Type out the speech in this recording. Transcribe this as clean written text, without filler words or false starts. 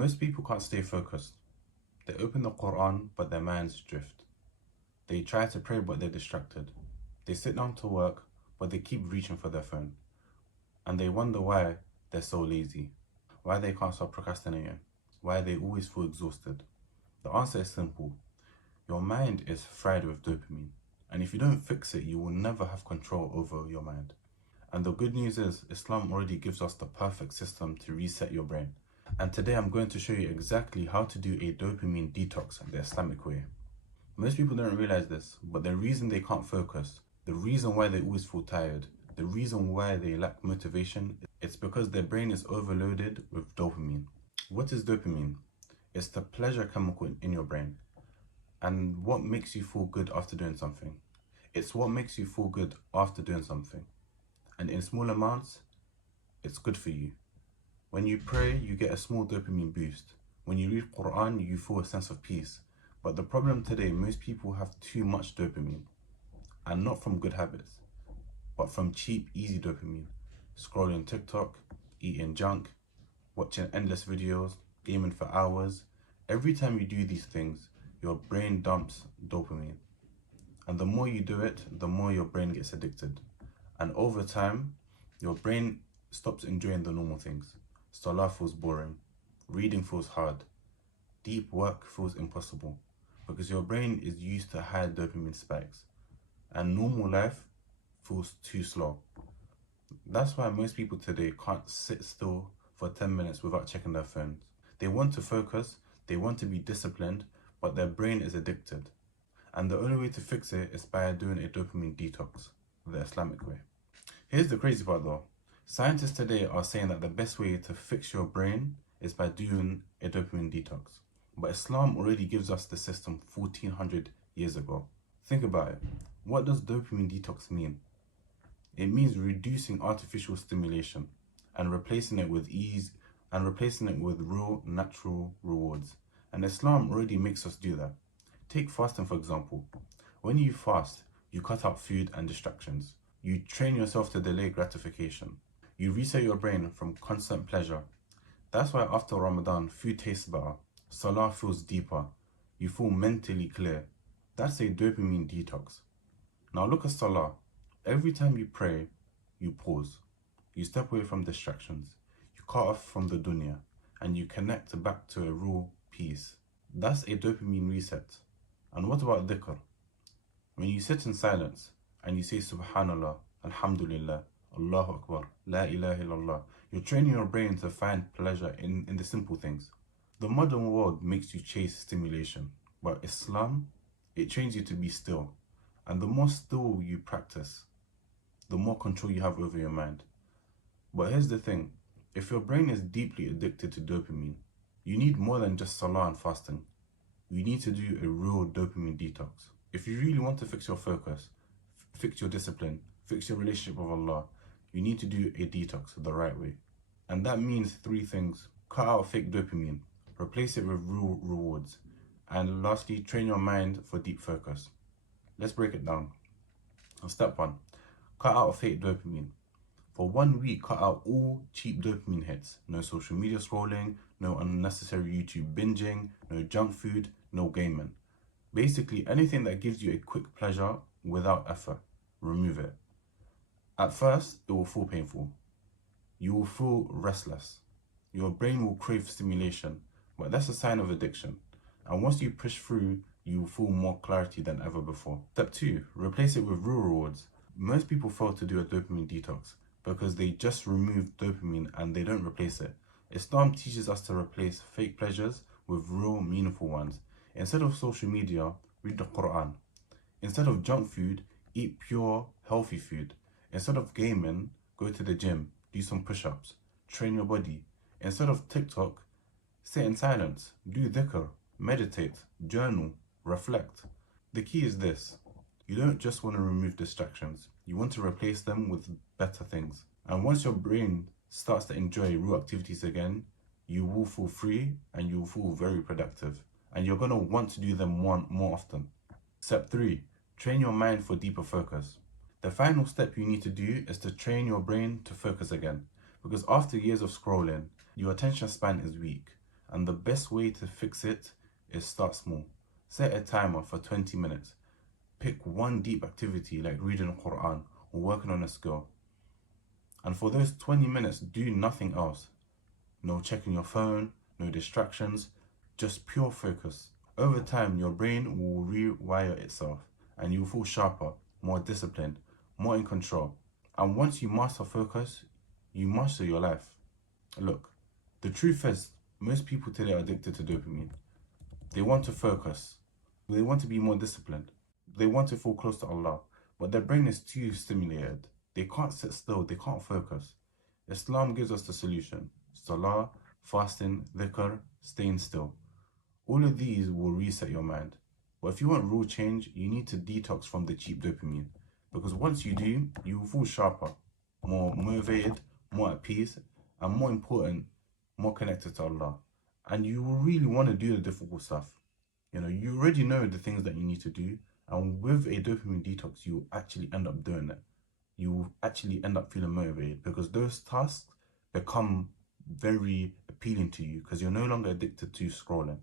Most people can't stay focused. They open the Quran, but their minds drift. They try to pray, but they're distracted. They sit down to work, but they keep reaching for their phone. And they wonder why they're so lazy, why they can't stop procrastinating, why they always feel exhausted. The answer is simple. Your mind is fried with dopamine. And if you don't fix it, you will never have control over your mind. And the good news is, Islam already gives us the perfect system to reset your brain. And today I'm going to show you exactly how to do a dopamine detox the Islamic way. Most people don't realize this, but the reason they can't focus, the reason why they always feel tired, the reason why they lack motivation, it's because their brain is overloaded with dopamine. What is dopamine? It's the pleasure chemical in your brain. And what makes you feel good after doing something? It's what makes you feel good after doing something. And in small amounts, it's good for you. When you pray, you get a small dopamine boost. When you read Quran, you feel a sense of peace. But the problem today, most people have too much dopamine. And not from good habits, but from cheap, easy dopamine. Scrolling TikTok, eating junk, watching endless videos, gaming for hours. Every time you do these things, your brain dumps dopamine. And the more you do it, the more your brain gets addicted. And over time, your brain stops enjoying the normal things. Salah feels boring, reading feels hard, deep work feels impossible, because your brain is used to high dopamine spikes, and normal life feels too slow. That's why most people today can't sit still for 10 minutes without checking their phones. They want to focus, they want to be disciplined, but their brain is addicted. And the only way to fix it is by doing a dopamine detox, the Islamic way. Here's the crazy part though. Scientists today are saying that the best way to fix your brain is by doing a dopamine detox. But Islam already gives us the system 1400 years ago. Think about it. What does dopamine detox mean? It means reducing artificial stimulation and replacing it with ease and replacing it with real, natural rewards. And Islam already makes us do that. Take fasting for example. When you fast, you cut out food and distractions. You train yourself to delay gratification. You reset your brain from constant pleasure. That's why after Ramadan, food tastes better, salah feels deeper, you feel mentally clear. That's a dopamine detox. Now look at salah. Every time you pray, you pause. You step away from distractions. You cut off from the dunya and you connect back to a real peace. That's a dopamine reset. And what about dhikr? When you sit in silence and you say Subhanallah, Alhamdulillah, Allahu Akbar, La ilaha illallah, you're training your brain to find pleasure in the simple things. The modern world makes you chase stimulation, but Islam, it trains you to be still. And the more still you practice, the more control you have over your mind. But here's the thing, if your brain is deeply addicted to dopamine, you need more than just salah and fasting. You need to do a real dopamine detox. If you really want to fix your focus, fix your discipline, fix your relationship with Allah, you need to do a detox the right way. And that means 3 things. Cut out fake dopamine, replace it with real rewards, and lastly, train your mind for deep focus. Let's break it down. Step 1, cut out fake dopamine. For 1 week, cut out all cheap dopamine hits. No social media scrolling, no unnecessary YouTube binging, no junk food, no gaming. Basically, anything that gives you a quick pleasure without effort, remove it. At first, it will feel painful. You will feel restless. Your brain will crave stimulation, but that's a sign of addiction. And once you push through, you will feel more clarity than ever before. Step 2, replace it with real rewards. Most people fail to do a dopamine detox because they just remove dopamine and they don't replace it. Islam teaches us to replace fake pleasures with real, meaningful ones. Instead of social media, read the Quran. Instead of junk food, eat pure, healthy food. Instead of gaming, go to the gym, do some push-ups, train your body. Instead of TikTok, sit in silence, do dhikr, meditate, journal, reflect. The key is this. You don't just want to remove distractions. You want to replace them with better things. And once your brain starts to enjoy real activities again, you will feel free and you will feel very productive. And you're going to want to do them more often. Step 3, train your mind for deeper focus. The final step you need to do is to train your brain to focus again. Because after years of scrolling, your attention span is weak. And the best way to fix it is start small. Set a timer for 20 minutes. Pick one deep activity like reading the Quran or working on a skill. And for those 20 minutes, do nothing else. No checking your phone, no distractions, just pure focus. Over time, your brain will rewire itself and you'll feel sharper, more disciplined, more in control. And once you master focus, you master your life. Look, the truth is, most people today are addicted to dopamine. They want to focus. They want to be more disciplined. They want to feel close to Allah. But their brain is too stimulated. They can't sit still. They can't focus. Islam gives us the solution. Salah, fasting, dhikr, staying still. All of these will reset your mind. But if you want real change, you need to detox from the cheap dopamine. Because once you do, you will feel sharper, more motivated, more at peace, and more important, more connected to Allah. And you will really want to do the difficult stuff. You already know the things that you need to do. And with a dopamine detox, you will actually end up doing it. You will actually end up feeling motivated because those tasks become very appealing to you because you're no longer addicted to scrolling.